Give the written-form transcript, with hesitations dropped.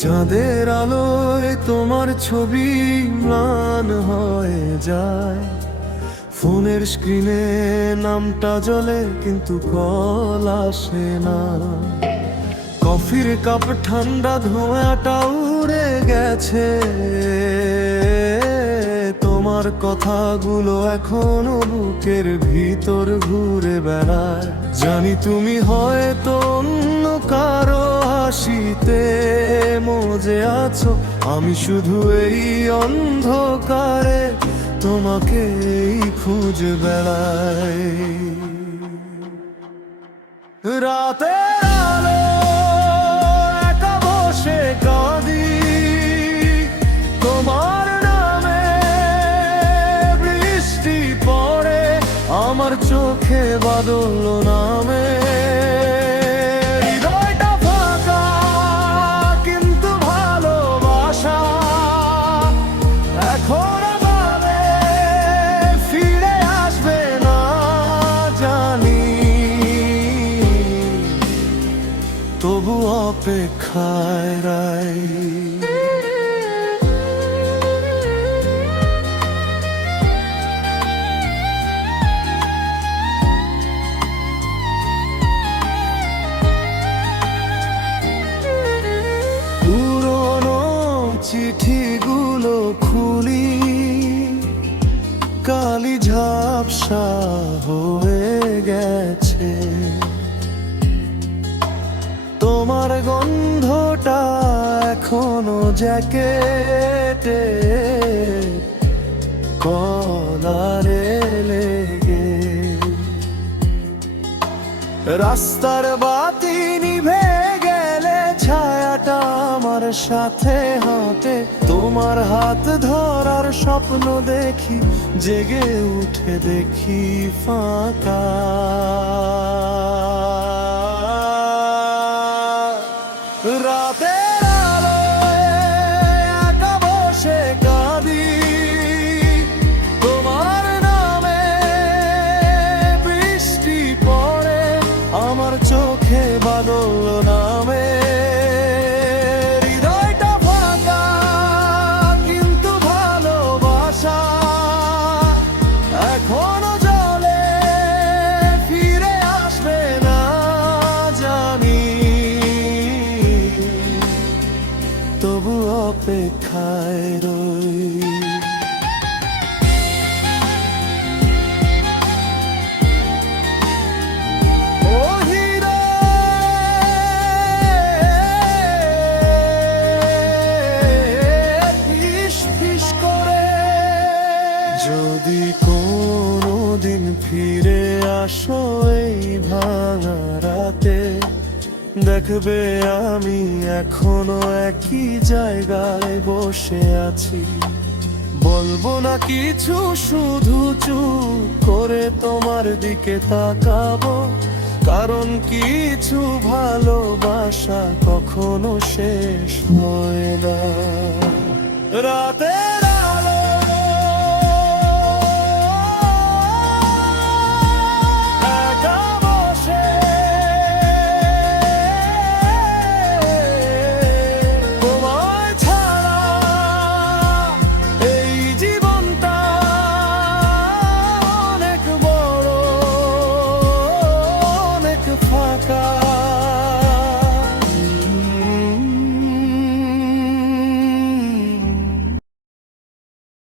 চাঁদের আলোয় তোমার ছবি ম্লান হয়ে যায়, ফোনের স্ক্রিনে নামটা জ্বলে কিন্তু কল আসে না। কফির কাপ ঠান্ডা ধোঁয়াটা উড়ে গেছে, তোমার কথাগুলো এখনো বুকের ভিতর ঘুরে বেড়ায়। জানি তুমি হয়তো অন্য কারো হাসিতে মজে আছো, আমি শুধু এই অন্ধকারে তোমাকেই খুঁজে বেড়াই। রাতের আলো একা বসে কাঁদি, তোমার নামে বৃষ্টি পড়ে, আমার চোখে বাদল নামে। হৃদয়টা ফাঁকা কিন্তু ভালোবাসা এখন ভাবে ফিরে আসবে না জানি, তবু অপেক্ষায় রাই। পুরনো চিঠিগুলো খুলি, কালি ঝাপসা হয়ে গেছে, তোমার গন্ধটা এখনো জ্যাকেটে কলারে লেগে। রাস্তার বাতি নিভে গেলে ছায়াটা আমার সাথে হাঁটে, তোমার হাত ধরার স্বপ্ন দেখি, জেগে উঠে দেখি ফাঁকা। রাতের আলোয় একা বসে কাঁদি, তোমার নামে বৃষ্টি পড়ে, আমার চোখে বাদল নামে। হৃদয়টা ফাঁকা কিন্তু ভালোবাসা এখনো জ্বলে, ফিরে আসবে না জানি, তবু অপেক্ষায় রই। ও হীরা, ফিস ফিস করে যদি কোনোদিন ফিরে আসো এই ভাঙা রাতে, দেখবে আমি এখনো একই জায়গায় বসে আছি। বলবো না কিছু, শুধু চুপ করে তোমার দিকে তাকাবো, কারণ কিছু ভালোবাসা কখনো শেষ হয় না। রাতের আলো একা বসে, তোমায় ছাড়া এই জীবনটা অনেক বড়, অনেক ফাঁকা।